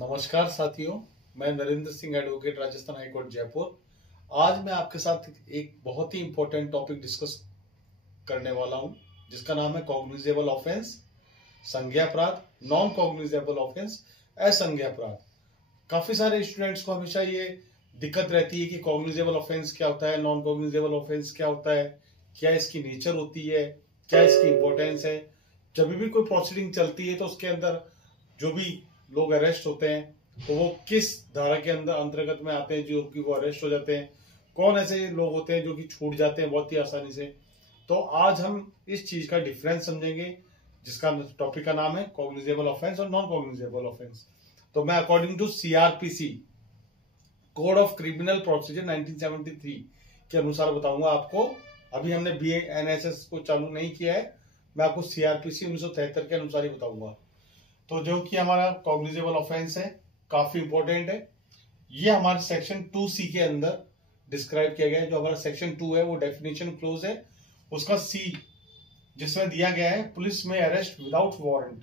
नमस्कार साथियों, मैं नरेंद्र सिंह, एडवोकेट, राजस्थान हाईकोर्ट जयपुर। आज मैं आपके साथ एक बहुत ही इंपॉर्टेंट टॉपिक डिस्कस करने वाला हूं, जिसका नाम है कॉग्निजेबल ऑफेंस, संज्ञेय अपराध, नॉन कॉग्निजेबल ऑफेंस, असंज्ञेय अपराध। काफी सारे स्टूडेंट्स को हमेशा ये दिक्कत रहती है कि कॉग्निजेबल ऑफेंस क्या होता है, नॉन कॉग्निजेबल ऑफेंस क्या होता है, क्या इसकी नेचर होती है, क्या इसकी इंपॉर्टेंस है। जब भी कोई प्रोसीडिंग चलती है तो उसके अंदर जो भी लोग अरेस्ट होते हैं तो वो किस धारा के अंदर अंतर्गत में आते हैं जो कि वो अरेस्ट हो जाते हैं, कौन ऐसे लोग होते हैं जो कि छूट जाते हैं बहुत ही आसानी से। तो आज हम इस चीज का डिफरेंस समझेंगे, जिसका टॉपिक का नाम है कॉग्निजेबल ऑफेंस और नॉन कॉग्निजेबल ऑफेंस। तो मैं according to CrPC, code of criminal procedure 1973 के अनुसार बताऊंगा आपको। अभी हमने BANSS को चालू नहीं किया है, मैं आपको सीआरपीसी 1973 के अनुसार ही बताऊंगा। तो जो कि हमारा कॉग्निजेबल ऑफेंस है, काफी इंपॉर्टेंट है। ये हमारे सेक्शन 2C के अंदर डिस्क्राइब किया गया है। जो हमारा सेक्शन 2 है वो डेफिनेशन क्लोज है, उसका C जिसमें दिया गया है पुलिस में arrest without warrant.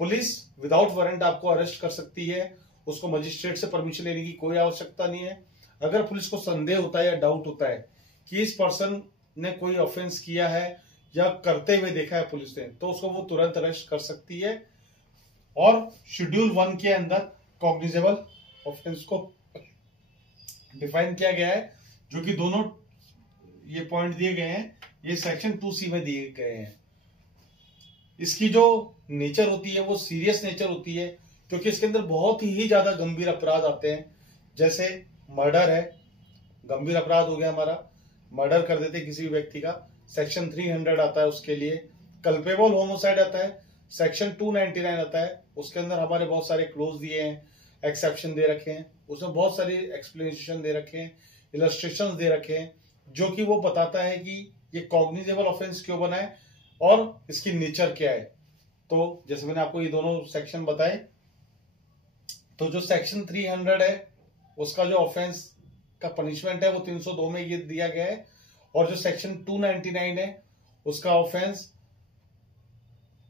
Police without warrant आपको अरेस्ट कर सकती है, उसको मजिस्ट्रेट से परमिशन लेने की कोई आवश्यकता नहीं है। अगर पुलिस को संदेह होता है या डाउट होता है कि इस पर्सन ने कोई ऑफेंस किया है या करते हुए देखा है पुलिस ने, तो उसको वो तुरंत अरेस्ट कर सकती है। और शेड्यूल 1 के अंदर कॉग्निजेबल ऑफेंस को डिफाइन किया गया है, जो कि दोनों ये पॉइंट दिए गए हैं, ये सेक्शन 2C में दिए गए हैं। इसकी जो नेचर होती है वो सीरियस नेचर होती है, क्योंकि इसके अंदर बहुत ही ज्यादा गंभीर अपराध आते हैं। जैसे मर्डर है, गंभीर अपराध हो गया हमारा, मर्डर कर देते किसी भी व्यक्ति का, सेक्शन 300 आता है उसके लिए। कल्पेबल होमोसाइड आता है, सेक्शन 299 आता है। उसके अंदर हमारे बहुत सारे क्लोज दिए हैं, एक्सेप्शन दे रखे हैं, उसमें बहुत सारी एक्सप्लेनेशन दे रखे हैं, इलस्ट्रेशन दे रखे हैं, जो कि वो बताता है कि ये कॉग्निजेबल ऑफेंस क्यों बना है और इसकी नेचर क्या है। तो जैसे मैंने आपको ये दोनों सेक्शन बताए, तो जो सेक्शन 300 है उसका जो ऑफेंस का पनिशमेंट है वो 302 में ये दिया गया है, और जो सेक्शन 299 है उसका ऑफेंस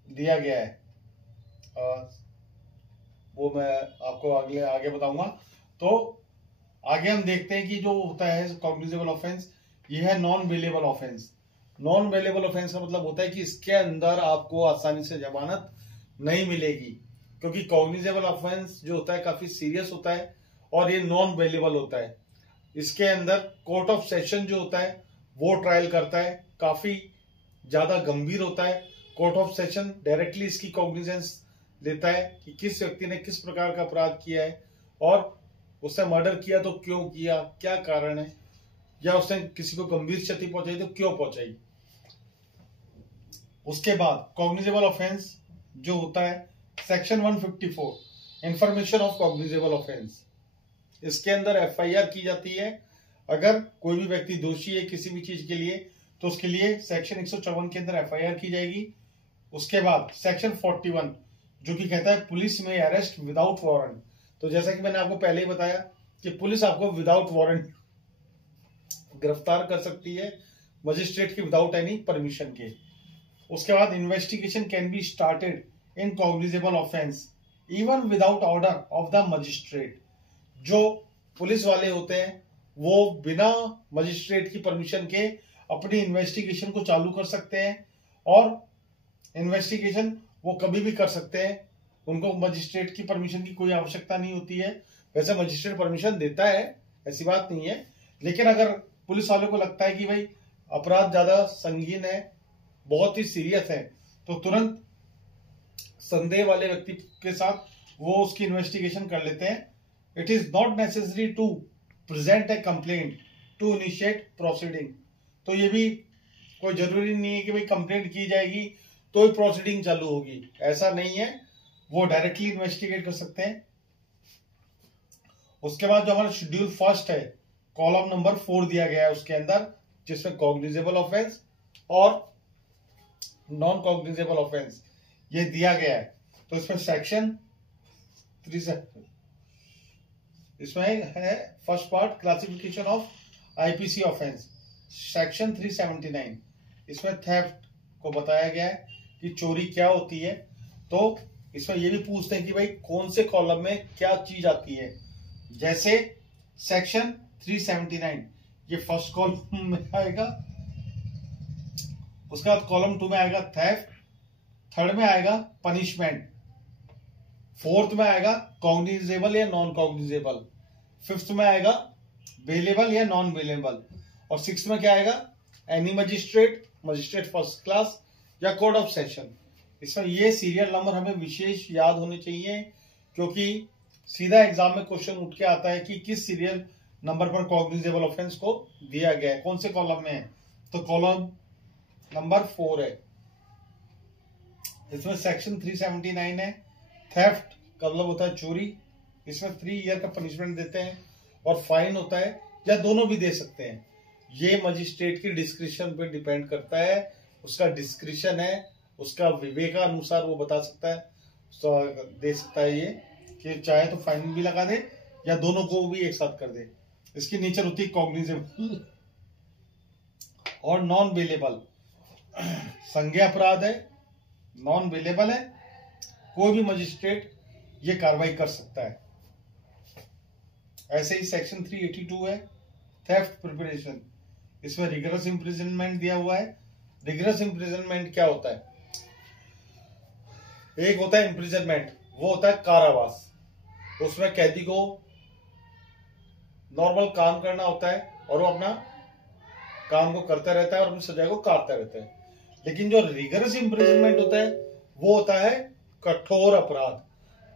दिया गया है, वो मैं आपको आगे बताऊंगा। तो आगे हम देखते हैं कि जो होता है कॉग्निजेबल ऑफेंस, ये है non bailable offence. Non bailable offence का मतलब होता है कि इसके अंदर आपको आसानी से जमानत नहीं मिलेगी, क्योंकि कॉग्निजेबल ऑफेंस जो होता है काफी सीरियस होता है और ये नॉन बेलेबल होता है। इसके अंदर कोर्ट ऑफ सेशन जो होता है वो ट्रायल करता है, काफी ज्यादा गंभीर होता है। कोर्ट ऑफ सेशन डायरेक्टली इसकी कॉग्निजेंस लेता है कि किस व्यक्ति ने किस प्रकार का अपराध किया है, और उसने मर्डर किया तो क्यों किया, क्या कारण है, या उसने किसी को गंभीर क्षति पहुंचाई तो क्यों पहुंचाई। उसके बाद कॉग्निजेबल ऑफेंस जो होता है section 154, information of cognizable offence. इसके अंदर FIR की जाती है। अगर कोई भी व्यक्ति दोषी है किसी भी चीज के लिए तो उसके लिए सेक्शन 154 के अंदर FIR की जाएगी। उसके बाद सेक्शन 41 जो कि कहता है पुलिस में अरेस्ट विदाउट वारंट। तो जैसा कि मैंने आपको पहले ही बताया कि पुलिस आपको विदाउट वारंट गिरफ्तार कर सकती है, मजिस्ट्रेट की विदाउट एनी परमिशन के। उसके बाद investigation can be started in cognizable offence even without order of the magistrate. जो पुलिस वाले होते हैं वो बिना मजिस्ट्रेट की परमिशन के अपनी इन्वेस्टिगेशन को चालू कर सकते हैं, और इन्वेस्टिगेशन वो कभी भी कर सकते हैं, उनको मजिस्ट्रेट की परमिशन की कोई आवश्यकता नहीं होती है। वैसे मजिस्ट्रेट परमिशन देता है, ऐसी बात नहीं है, लेकिन अगर पुलिस वालों को लगता है कि भाई अपराध ज्यादा संगीन है, बहुत ही सीरियस है, तो तुरंत संदेह वाले व्यक्ति के साथ वो उसकी इन्वेस्टिगेशन कर लेते हैं। It is not necessary to present a complaint to initiate proceeding. तो ये भी कोई जरूरी नहीं है कि भाई कंप्लेंट की जाएगी तो ही प्रोसीडिंग चालू होगी, ऐसा नहीं है, वो डायरेक्टली इन्वेस्टिगेट कर सकते हैं। उसके बाद जो हमारा शेड्यूल 1 है, कॉलम नंबर 4 दिया गया है उसके अंदर, जिसमें कॉग्निजेबल ऑफेंस और नॉन कॉग्निजेबल ऑफेंस ये दिया गया है। तो इसमें सेक्शन 3 इसमें है first part classification of IPC offence, section 379 इसमें थेफ्ट को बताया गया है कि चोरी क्या होती है। तो इसमें ये भी पूछते हैं कि भाई कौन से कॉलम में क्या चीज आती है। जैसे सेक्शन 379 ये फर्स्ट कॉलम में आएगा, उसके बाद कॉलम 2 में आएगा थेफ्ट, थर्ड में आएगा पनिशमेंट, फोर्थ में आएगा कॉग्निजेबल या नॉन कॉग्निजेबल, फिफ्थ में आएगा बेलेबल या नॉन बेलेबल, और सिक्स में क्या आएगा any magistrate, magistrate first class या कोड ऑफ सेशन। इसमें ये सीरियल नंबर हमें विशेष याद होने चाहिए, क्योंकि सीधा एग्जाम में क्वेश्चन उठ के आता है कि किस सीरियल नंबर पर कॉग्निजेबल ऑफेंस को दिया गया है, कौन से कॉलम में है। तो कॉलम नंबर 4 है। इसमें सेक्शन 379 है। थेफ्ट का मतलब होता है चोरी, इसमें 3 ईयर का पनिशमेंट देते हैं, और फाइन होता है या दोनों भी दे सकते हैं। ये मजिस्ट्रेट की डिस्क्रिप्शन पे डिपेंड करता है, उसका डिस्क्रिप्शन है, उसका विवेकानुसार वो बता सकता है, तो दे सकता है ये कि चाहे तो फाइन भी लगा दे या दोनों को भी एक साथ कर दे। इसकी नेचर होती है कॉग्निजेबल और नॉन बेलेबल। संज्ञेय अपराध है, नॉन बेलेबल है, कोई भी मजिस्ट्रेट ये कार्रवाई कर सकता है। ऐसे ही सेक्शन 382 है थेफ्ट प्रिपरेशन, इसमें रिगरस इम्प्रिजनमेंट दिया हुआ है। रिगरस इम्प्रिजनमेंट क्या होता है? एक होता है इम्प्रिजनमेंट, वो होता है कारावास, उसमें कैदी को नॉर्मल काम करना होता है और वो अपना काम को करता रहता है और अपनी सजा को काटता रहता है। लेकिन जो रिगरस इम्प्रिजनमेंट होता है वो होता है कठोर अपराध।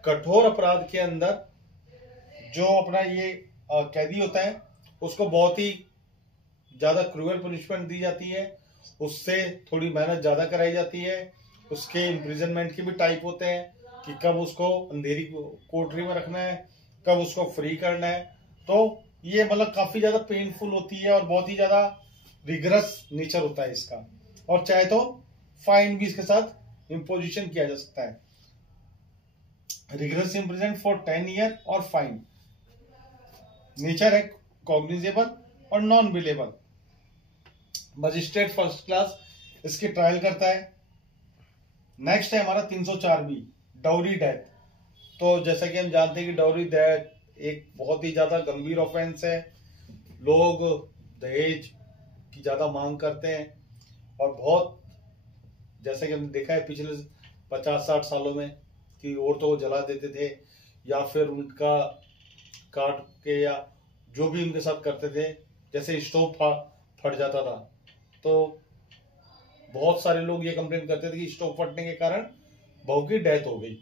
कठोर अपराध के अंदर जो अपना ये कैदी होता है उसको बहुत ही ज्यादा क्रूअल पनिशमेंट दी जाती है, उससे थोड़ी मेहनत ज्यादा कराई जाती है। उसके इम्प्रिजनमेंट के भी टाइप होते हैं कि कब उसको अंधेरी कोठरी में रखना है, कब उसको फ्री करना है। तो ये मतलब काफी ज्यादा पेनफुल होती है और बहुत ही ज्यादा रिगरस नेचर होता है इसका, और चाहे तो फाइन भी इसके साथ इम्पोजिशन किया जा सकता है। रिगरस इम्प्रिजन फॉर 10 ईयर और फाइन। नेचर है कॉग्निजेबल और non billable. Magistrate first class इसकी ट्रायल करता है। नेक्स्ट है हमारा 304B डाउरी डेथ। तो जैसा कि हम जानते हैं कि डाउरी डेथ एक बहुत ही ज्यादा गंभीर ऑफेंस है। लोग दहेज की ज्यादा मांग करते हैं और बहुत, जैसे कि हमने देखा है पिछले 50-60 सालों में कि औरतों को जला देते थे या फिर उनका काट के या जो भी उनके साथ करते थे, जैसे स्टोव फट जाता था तो बहुत सारे लोग ये कंप्लेन करते थे कि स्टोव फटने के कारण बहू की डेथ हो गई।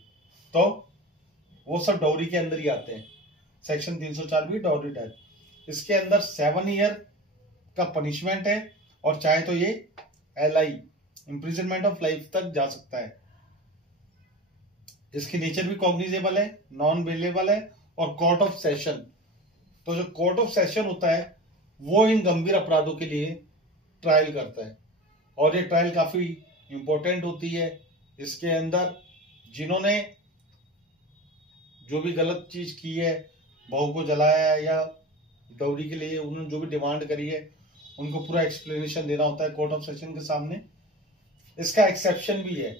तो वो सब डाउरी के अंदर ही आते हैं। Section 304B dowry death. इसके अंदर 7 ईयर का पनिशमेंट है और चाहे तो ये LI इम्प्रिजनमेंट ऑफ लाइफ तक जा सकता है। इसकी नेचर भी कॉग्निजेबल है, नॉन बेलेबल है और कोर्ट ऑफ सेशन। तो जो कोर्ट ऑफ सेशन होता है वो इन गंभीर अपराधों के लिए ट्रायल करता है और ये ट्रायल काफी इंपॉर्टेंट होती है। इसके अंदर जिन्होंने जो भी गलत चीज की है, बहू को जलाया है या डाउरी के लिए उन्होंने जो भी डिमांड करी है, उनको पूरा एक्सप्लेनेशन देना होता है कोर्ट ऑफ सेशन के सामने। इसका एक्सेप्शन भी है।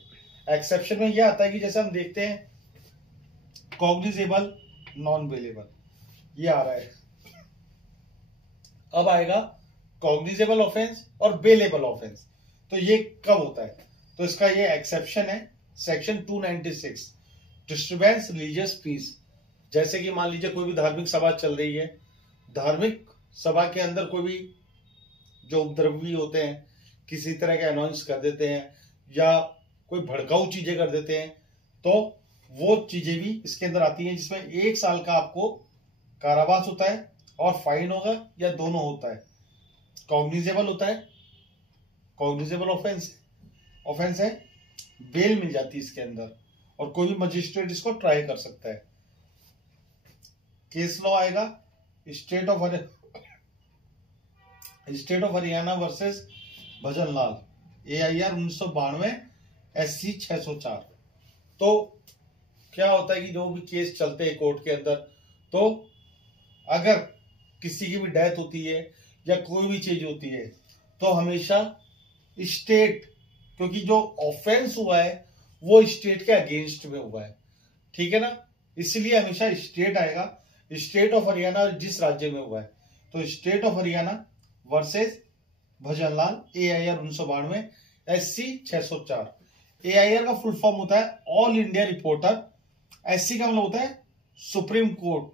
एक्सेप्शन में यह आता है कि जैसे हम देखते हैं कॉग्निजेबल, नॉन बेलेबल, ये आ रहा है। अब आएगा कॉग्निजेबल ऑफेंस और बेलेबल ऑफेंस। तो ये कब होता है? तो इसका ये एक्सेप्शन है सेक्शन 296 डिस्टर्बेंस रिलीजियस पीस। जैसे कि मान लीजिए कोई भी धार्मिक सभा चल रही है, धार्मिक सभा के अंदर कोई भी जो उपद्रवी होते हैं किसी तरह के अनाउंस कर देते हैं या कोई भड़काऊ चीजें कर देते हैं, तो वो चीजें भी इसके अंदर आती हैं, जिसमें 1 साल का आपको कारावास होता है और फाइन होगा या दोनों होता है। कॉग्निजेबल होता है, कॉग्निजेबल ऑफेंस है, बेल मिल जाती है इसके अंदर और कोई भी मजिस्ट्रेट इसको ट्राई कर सकता है। केस लॉ आएगा state of Haryana versus Bhajanlal, AIR 1992 SC 604। तो क्या होता है कि जो भी केस चलते हैं कोर्ट के अंदर, तो अगर किसी की भी डेथ होती है या कोई भी चीज होती है तो हमेशा स्टेट, क्योंकि जो ऑफेंस हुआ है वो स्टेट के अगेंस्ट में हुआ है, ठीक है ना। इसलिए हमेशा स्टेट आएगा, स्टेट ऑफ हरियाणा जिस राज्य में हुआ है। तो state of Haryana versus Bhajanlal AIR 1992 SC 604। AIR का फुल फॉर्म होता है ऑल इंडिया रिपोर्टर, SC का मतलब होता है सुप्रीम कोर्ट,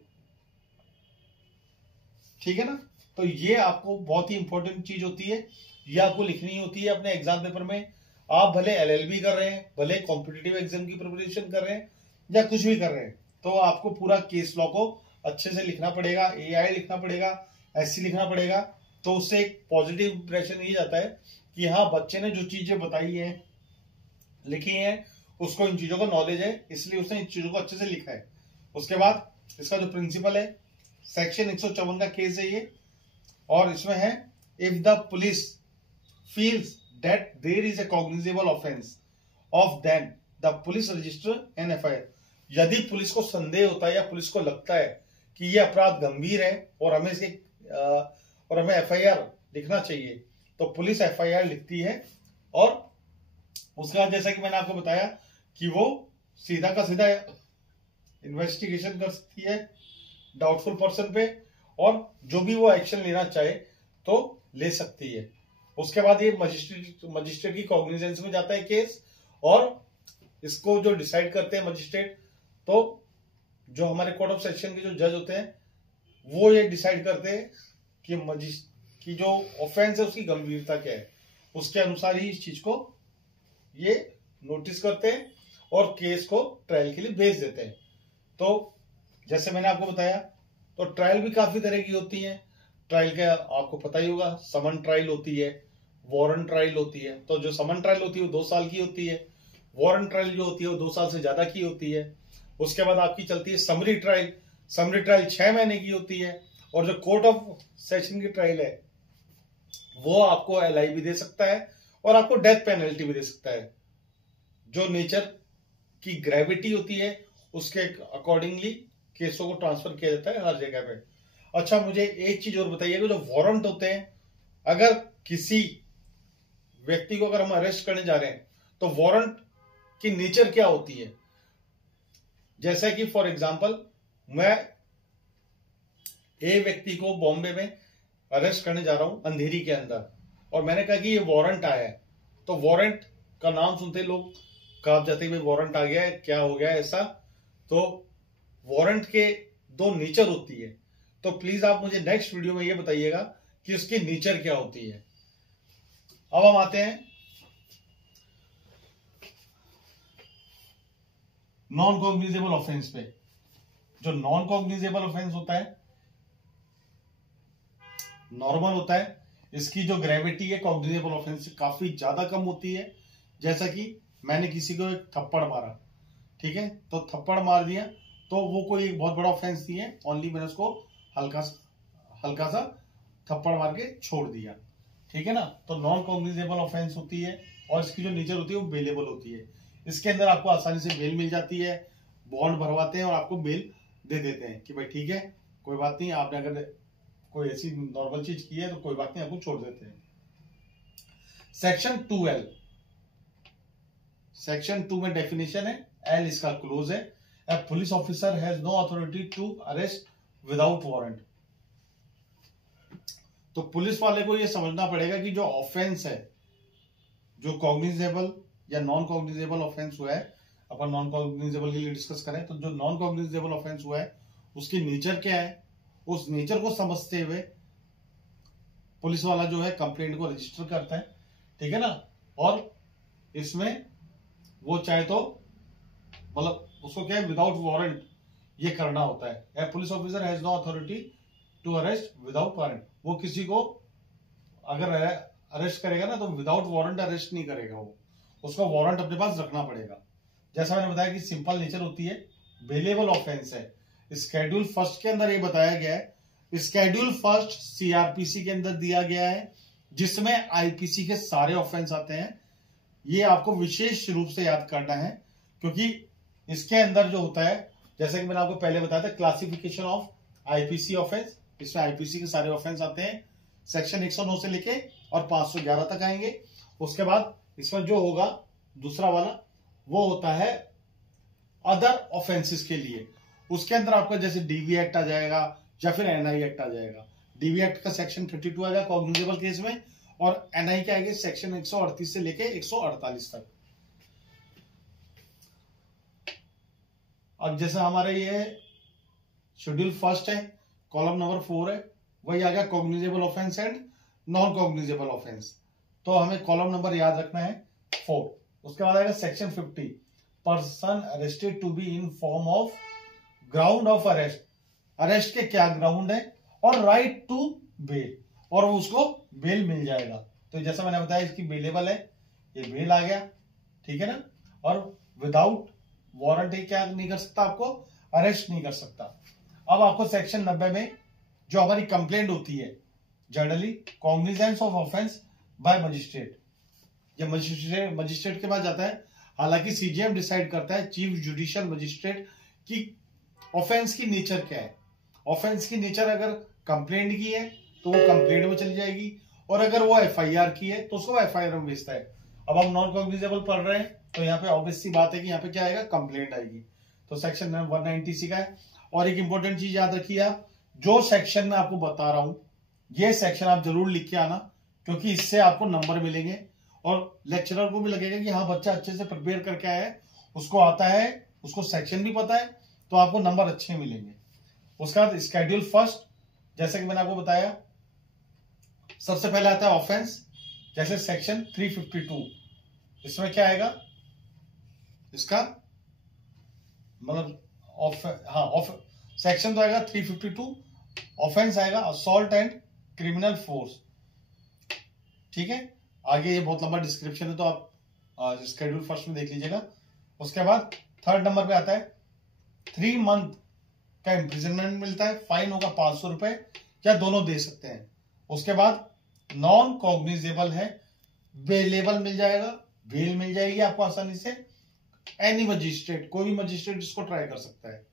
ठीक है ना। तो ये आपको बहुत ही इंपॉर्टेंट चीज होती है, ये आपको लिखनी होती है अपने एग्जाम पेपर में। आप भले LLB कर रहे हैं, भले कॉम्पिटिटिव एग्जाम की प्रिपरेशन कर रहे हैं या कुछ भी कर रहे हैं, तो आपको पूरा केस लॉ को अच्छे से लिखना पड़ेगा, AI लिखना पड़ेगा, SC लिखना पड़ेगा। तो उससे एक पॉजिटिव इंप्रेशन ये जाता है कि हाँ, बच्चे ने जो चीजें बताई हैं, लिखी हैं, उसको इन चीजों का नॉलेज है, इसलिए उसने इन चीजों को अच्छे से लिखा है। उसके बाद इसका जो प्रिंसिपल है, सेक्शन 154 का केस है ये, और इसमें है if the police feels that there is a cognizable offence of then the police register an FIR। यदि पुलिस को संदेह होता है या पुलिस को लगता है कि ये अपराध गंभीर है और हमें FIR लिखना चाहिए, तो पुलिस FIR लिखती है। और उसके बाद जैसा कि मैंने आपको बताया कि वो सीधा का सीधा इन्वेस्टिगेशन कर सकती है डाउटफुल पर्सन पे, और जो भी वो एक्शन लेना चाहे तो ले सकती है। उसके बाद ये मजिस्ट्रेट की कॉग्निजेंस में जाता है केस, और इसको जो डिसाइड करते हैं मजिस्ट्रेट, तो जो हमारे कोर्ट ऑफ सेक्शन के जो जज होते हैं वो ये डिसाइड करते हैं कि जो ऑफेंस है उसकी गंभीरता क्या है, उसके अनुसार ही इस चीज को ये नोटिस करते हैं और केस को ट्रायल के लिए भेज देते हैं। तो जैसे मैंने आपको बताया, तो ट्रायल भी काफी तरह की होती है। ट्रायल का आपको पता ही होगा, समन ट्रायल होती है, वारंट ट्रायल होती है। तो जो समन ट्रायल होती है वो 2 साल की होती है, वारंट ट्रायल जो होती है वो 2 साल से ज्यादा की होती है। उसके बाद आपकी चलती है समरी ट्रायल, समरी ट्रायल 6 महीने की होती है। और जो कोर्ट ऑफ सेशन की ट्रायल है वो आपको LI भी दे सकता है और आपको डेथ पेनल्टी भी दे सकता है। जो नेचर की ग्रेविटी होती है उसके अकॉर्डिंगली केसों को ट्रांसफर किया जाता है हर जगह पे। अच्छा, मुझे एक चीज और बताइएगा, जो वारंट होते हैं, अगर किसी व्यक्ति को अगर हम अरेस्ट करने जा रहे हैं तो वारंट की नेचर क्या होती है। जैसा कि फॉर एग्जांपल मैं व्यक्ति को बॉम्बे में अरेस्ट करने जा रहा हूं अंधेरी के अंदर, और मैंने कहा कि ये वारंट आया है, तो वारंट का नाम सुनते लोग कांप जाते हैं, भाई वारंट आ गया है, क्या हो गया ऐसा। तो वारंट के 2 नेचर होती है, तो प्लीज आप मुझे नेक्स्ट वीडियो में ये बताइएगा कि उसकी नेचर क्या होती है। अब हम आते हैं नॉन कॉग्निजेबल ऑफेंस पे। जो नॉन कॉग्निजेबल ऑफेंस होता है, नॉर्मल होता है, इसकी जो ग्रेविटी है कॉग्निजेबल ऑफेंस से काफी ज्यादा कम होती है। जैसा कि मैंने किसी को एक थप्पड़ मारा, ठीक है, तो थप्पड़ मार दिया तो वो कोई एक बहुत बड़ा ऑफेंस नहीं है, ओनली मैंने उसको हल्का सा थप्पड़ मार के छोड़ दिया, ठीक है ना। तो नॉन कॉग्निजेबल ऑफेंस होती है, और इसकी जो नेचर होती है वो बेलेबल होती है। इसके अंदर आपको आसानी से बेल मिल जाती है, बॉन्ड भरवाते हैं और आपको बेल दे देते हैं कि भाई ठीक है, कोई बात नहीं, आपने अगर कोई ऐसी नॉर्मल चीज की है तो कोई बात नहीं, आपको छोड़ देते हैं। सेक्शन 2L, सेक्शन 2 में डेफिनेशन है, L इसका क्लोज है, a police officer has no authority to arrest without warrant. तो पुलिस वाले को यह समझना पड़ेगा कि जो ऑफेंस है, जो कॉग्निजेबल या नॉन कॉग्निजेबल ऑफेंस हुआ है, अपन नॉन कॉग्निजेबल के लिए डिस्कस करें, तो जो नॉन कॉग्निजेबल ऑफेंस हुआ है उसकी नेचर क्या है, उस नेचर को समझते हुए पुलिस वाला जो है कंप्लेंट को रजिस्टर करता है, ठीक है ना। और इसमें वो चाहे तो मतलब उसको क्या है, विदाउट वारंट ये करना होता है। A police officer has no authority to arrest without warrant. वो किसी को अगर अरेस्ट करेगा ना तो विदाउट वारंट अरेस्ट नहीं करेगा, वो उसको वारंट अपने पास रखना पड़ेगा। जैसा मैंने बताया कि सिंपल नेचर होती है, बेलेबल ऑफेंस है। स्केड्यूल फर्स्ट के अंदर ये बताया गया है, स्केड्यूल फर्स्ट CRPC के अंदर दिया गया है, जिसमें IPC के सारे ऑफेंस आते हैं। ये आपको विशेष रूप से याद करना है, क्योंकि इसके अंदर जो होता है, जैसे कि मैंने आपको पहले बताया था, क्लासिफिकेशन ऑफ IPC ऑफेंस, इसमें IPC के सारे ऑफेंस आते हैं। सेक्शन 109 से लेके और 511 तक आएंगे। उसके बाद इसमें जो होगा दूसरा वाला वो होता है अदर ऑफेंसेस के लिए। उसके अंदर आपका जैसे डीवी एक्ट आ जाएगा या फिर एनआई एक्ट आ जाएगा। डीवी एक्ट का सेक्शन 32 आ जाएगा कॉग्निजेबल केस में, और एनआई के आगे सेक्शन 138 से लेके 148 तक। अब जैसे हमारे ये शेड्यूल फर्स्ट है, कॉलम नंबर 4 है, वही आ गया cognizable offence and non cognizable offence. तो हमें कॉलम नंबर याद रखना है 4। उसके बाद आएगा section 50, person arrested to be in form of ground of arrest. Arrest के क्या ग्राउंड है, और राइट टू बेल, और उसको बेल मिल जाएगा। तो जैसा मैंने बताया इसकी बेलेबल है, ये बेल आ गया, ठीक है ना। और विदाउट वारंट क्या नहीं कर सकता, आपको अरेस्ट नहीं कर सकता। अब आपको सेक्शन 90 में जो हमारी कंप्लेंट होती है, generally cognizance of offence by magistrate, ये मजिस्ट्रेट के पास जाता है। हालांकि सीजीएम डिसाइड करता है, चीफ जुडिशियल मजिस्ट्रेट, की ऑफेंस की नेचर क्या है। ऑफेंस की नेचर अगर कंप्लेंट की है तो वो कंप्लेंट में चली जाएगी, और अगर वो एफआईआर की है तो उसको एफआईआर में भेजता है। अब हम नॉन कॉग्निजेबल पढ़ रहे हैं तो यहाँ पे ऑब्वियस सी बात है कि यहाँ पे क्या आएगा, कंप्लेंट आएगी। तो सेक्शन 190C का है। और एक इंपॉर्टेंट चीज याद रखिए आप, जो सेक्शन में आपको बता रहा हूं ये सेक्शन आप जरूर लिख के आना, क्योंकि इससे आपको नंबर मिलेंगे और लेक्चरर को भी लगेगा कि हाँ बच्चा अच्छे से प्रिपेयर करके आया है, उसको आता है, उसको सेक्शन भी पता है, तो आपको नंबर अच्छे मिलेंगे। उसके बाद स्केड्यूल फर्स्ट, जैसे कि मैंने आपको बताया, सबसे पहले आता है ऑफेंस। जैसे सेक्शन 352, इसमें क्या आएगा, इसका मतलब सेक्शन तो आएगा 352, ऑफेंस आएगा असॉल्ट एंड क्रिमिनल फोर्स, ठीक है। आगे ये बहुत लंबा डिस्क्रिप्शन है, तो आप शेड्यूल फर्स्ट में देख लीजिएगा। उसके बाद थर्ड नंबर पे आता है 3 मंथ का इम्प्रिजनमेंट मिलता है, फाइन होगा 500 रुपए, या दोनों दे सकते हैं। उसके बाद नॉन कॉग्निजेबल है, बेलेबल मिल जाएगा, बेल मिल जाएगी आपको आसानी से। एनी मजिस्ट्रेट, कोई भी मजिस्ट्रेट इसको ट्राई कर सकता है,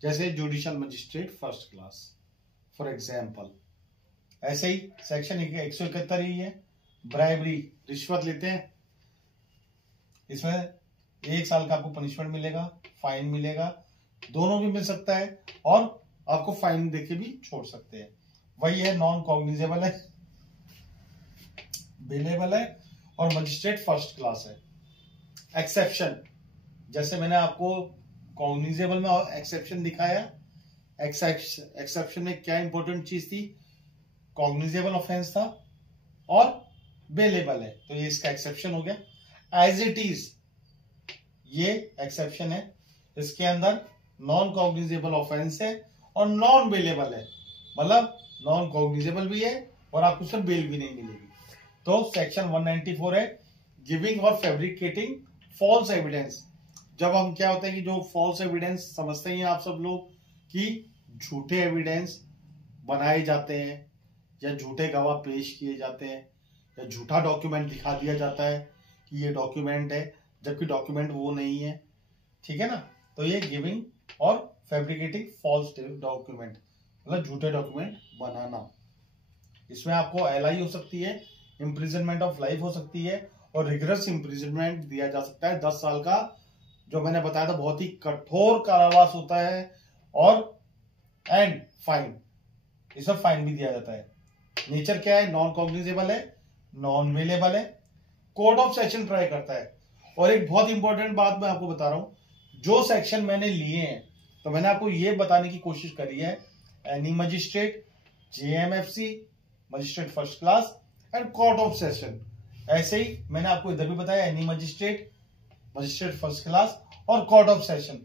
जैसे judicial magistrate first class for example. ऐसे ही सेक्शन 171 ही है, ब्राइबरी, रिश्वत लेते हैं, इसमें 1 साल का आपको पनिशमेंट मिलेगा, फाइन मिलेगा, दोनों भी मिल सकता है, और आपको फाइन देके भी छोड़ सकते हैं। वही है, नॉन कॉग्निजेबल है, बेलेबल है, और मजिस्ट्रेट फर्स्ट क्लास है। एक्सेप्शन, जैसे मैंने आपको कॉग्निजेबल में एक्सेप्शन दिखाया, एक्सेप्शन में क्या इंपॉर्टेंट चीज थी, कॉग्निजेबल ऑफेंस था और बेलेबल है, तो ये इसका एक्सेप्शन हो गया। एज इट इज, ये एक्सेप्शन है, इसके अंदर नॉन कॉग्निजेबल ऑफेंस है और नॉन बेलेबल है, मतलब नॉन कॉग्निजेबल भी है और आपको सिर्फ बेल भी नहीं मिलेगी। तो सेक्शन 194 है, गिविंग और फैब्रिकेटिंग फॉल्स एविडेंस। जब हम क्या होता है कि जो फॉल्स एविडेंस समझते हैं आप सब लोग, कि झूठे एविडेंस बनाए जाते हैं, या झूठे गवाह पेश किए जाते हैं, या झूठा डॉक्यूमेंट दिखा दिया जाता है कि ये डॉक्यूमेंट है, जबकि डॉक्यूमेंट वो नहीं है, ठीक है ना। तो ये गिविंग और फैब्रिकेटिंग फॉल्स डॉक्यूमेंट, मतलब झूठे डॉक्यूमेंट बनाना। इसमें आपको एलआई हो सकती है, इम्प्रिजनमेंट ऑफ लाइफ हो सकती है, और रिगरस इम्प्रिजनमेंट दिया जा सकता है 10 साल का, जो मैंने बताया था बहुत ही कठोर कारावास होता है, और एंड फाइन, इसमें फाइन भी दिया जाता है। नेचर क्या है, नॉन कॉग्निजेबल है, नॉन बेलेबल है, कोर्ट ऑफ सेशन ट्राई करता है। और एक बहुत इंपॉर्टेंट बात मैं आपको बता रहा हूं, जो सेक्शन मैंने लिए हैं तो मैंने आपको ये बताने की कोशिश करी है, any magistrate, JMFC, magistrate first class and court of session. ऐसे ही मैंने आपको इधर भी बताया, any magistrate, magistrate first class और कोर्ट ऑफ सेशन।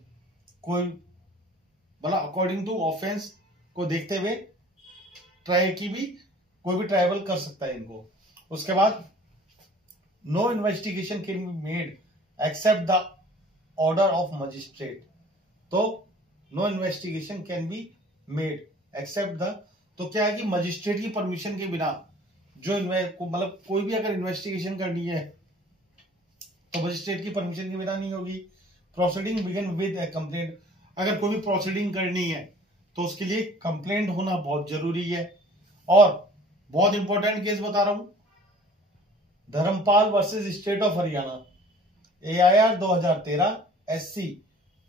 कोई मतलब अकॉर्डिंग टू ऑफेंस को देखते हुए ट्राई की भी, कोई भी ट्रायबल कर सकता है इनको। उसके बाद no investigation can be made except the order of magistrate. तो no investigation can be made except the, तो क्या है कि मजिस्ट्रेट की परमिशन के बिना जो मतलब कोई भी अगर इन्वेस्टिगेशन करनी है तो मजिस्ट्रेट की परमिशन के बिना नहीं होगी। Proceeding begin with A complaint, अगर कोई भी प्रोसीडिंग करनी है तो उसके लिए कंप्लेंट होना बहुत जरूरी है। और बहुत इंपॉर्टेंट केस बता रहा हूं, Dharampal versus state of Haryana. AIR 2013 SC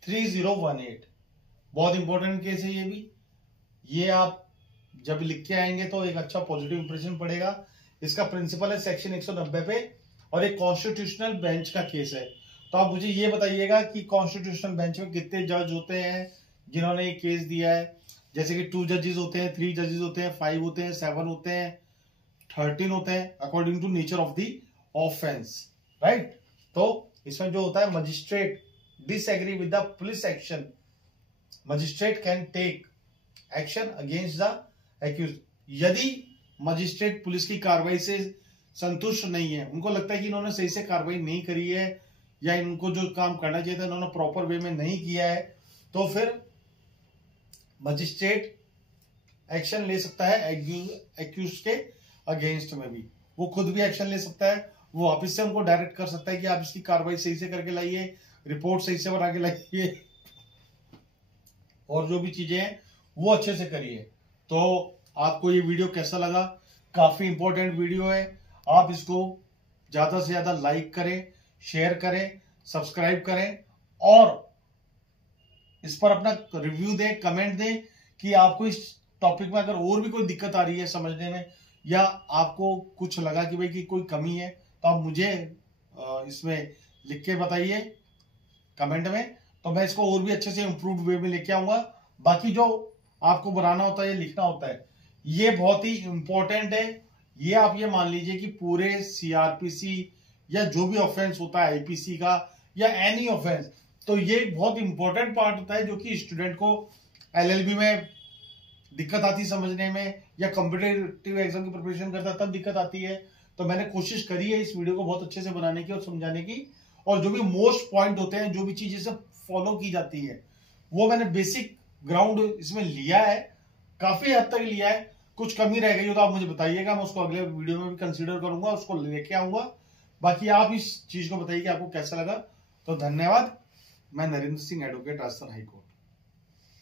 3018। बहुत इंपॉर्टेंट केस है ये भी। ये आप जब लिख के आएंगे तो एक अच्छा पॉजिटिव इंप्रेशन पड़ेगा। इसका प्रिंसिपल है सेक्शन 190 पे और एक कॉन्स्टिट्यूशनल बेंच का केस है। तो आप मुझे ये बताइएगा कि कॉन्स्टिट्यूशनल बेंच में कितने जज होते हैं जिन्होंने ये केस दिया है। जैसे कि 2 जजेस होते हैं, 3 जजेस होते हैं, 5 होते हैं, 7 होते हैं, 13 होते हैं, according to nature of the offence, right. तो इसमें जो होता है, magistrate disagree with the police action, magistrate can take action against the accuse. यदि मजिस्ट्रेट पुलिस की कार्रवाई से संतुष्ट नहीं है, उनको लगता है कि इन्होंने सही से कार्रवाई नहीं करी है या इनको जो काम करना चाहिए था इन्होंने प्रॉपर वे में नहीं किया है, तो फिर मजिस्ट्रेट एक्शन ले सकता है एक्यूज के अगेंस्ट में भी। वो खुद भी एक्शन ले सकता है, वो वापिस से उनको डायरेक्ट कर सकता है कि आप इसकी कार्रवाई सही से करके लाइए, रिपोर्ट सही से बना के लाइए और जो भी चीजें हैं वो अच्छे से करिए। तो आपको ये वीडियो कैसा लगा? काफी इंपॉर्टेंट वीडियो है। आप इसको ज्यादा से ज्यादा लाइक करें, शेयर करें, सब्सक्राइब करें और इस पर अपना रिव्यू दें, कमेंट दें कि आपको इस टॉपिक में अगर और भी कोई दिक्कत आ रही है समझने में या आपको कुछ लगा कि भाई कि कोई कमी है, तो आप मुझे इसमें लिख के बताइए कमेंट में, तो मैं इसको और भी अच्छे से इम्प्रूव्ड वे में लेके आऊंगा। बाकी जो आपको बनाना होता है या लिखना होता है ये बहुत ही इंपॉर्टेंट है। ये आप ये मान लीजिए कि पूरे CRPC या जो भी ऑफेंस होता है IPC का या एनी ऑफेंस, तो ये बहुत इंपॉर्टेंट पार्ट होता है जो कि स्टूडेंट को LLB में दिक्कत आती है समझने में या कॉम्पिटिटिव एग्जाम की प्रिपरेशन करता तब दिक्कत आती है। तो मैंने कोशिश करी है इस वीडियो को बहुत अच्छे से बनाने की और समझाने की, और जो भी मोस्ट पॉइंट होते हैं, जो भी चीजें सब फॉलो की जाती है, वो मैंने बेसिक ग्राउंड इसमें लिया है, काफी हद तक लिया है। कुछ कमी रह गई हो तो आप मुझे बताइएगा, मैं उसको अगले वीडियो में भी कंसीडर करूंगा, उसको लेके आऊंगा। बाकी आप इस चीज को बताइए कि आपको कैसा लगा। तो धन्यवाद। मैं नरेंद्र सिंह, एडवोकेट, राजस्थान हाईकोर्ट।